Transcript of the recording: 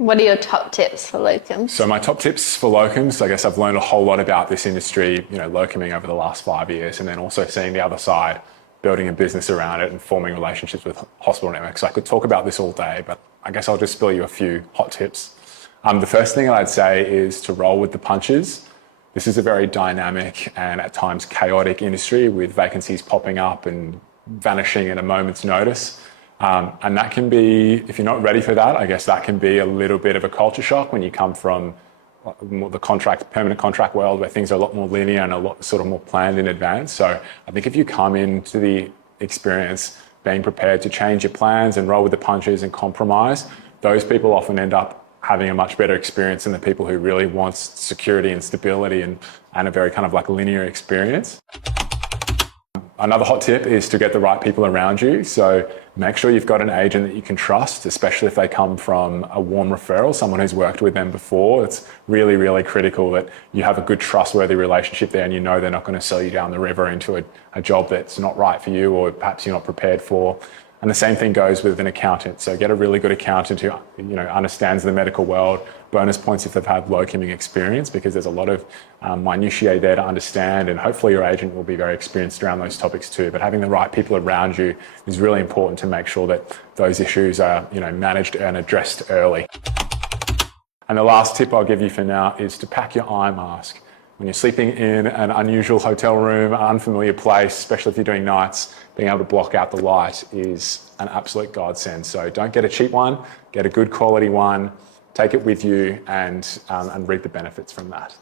What are your top tips for locums? So my top tips for locums, I guess I've learned a whole lot about this industry, locuming over the last 5 years, and then also seeing the other side, building a business around it and forming relationships with hospital networks. So I could talk about this all day, but I guess I'll just spill you a few hot tips. The first thing I'd say is to roll with the punches. This is a very dynamic and at times chaotic industry with vacancies popping up and vanishing at a moment's notice. And that can be, if you're not ready for that, I guess that can be a little bit of a culture shock when you come from the permanent contract world where things are a lot more linear and a lot sort of more planned in advance. So I think if you come into the experience being prepared to change your plans and roll with the punches and compromise, those people often end up having a much better experience than the people who really want security and stability and a very kind of like linear experience. Another hot tip is to get the right people around you. So make sure you've got an agent that you can trust, especially if they come from a warm referral, someone who's worked with them before. It's really, really critical that you have a good trustworthy relationship there and you know they're not going to sell you down the river into a job that's not right for you or perhaps you're not prepared for. And the same thing goes with an accountant. So get a really good accountant who understands the medical world. Bonus points if they've had locuming experience, because there's a lot of minutiae there to understand, and hopefully your agent will be very experienced around those topics too. But having the right people around you is really important to make sure that those issues are managed and addressed early. And the last tip I'll give you for now is to pack your eye mask. When you're sleeping in an unusual hotel room, an unfamiliar place, especially if you're doing nights, being able to block out the light is an absolute godsend. So don't get a cheap one, get a good quality one, take it with you and reap the benefits from that.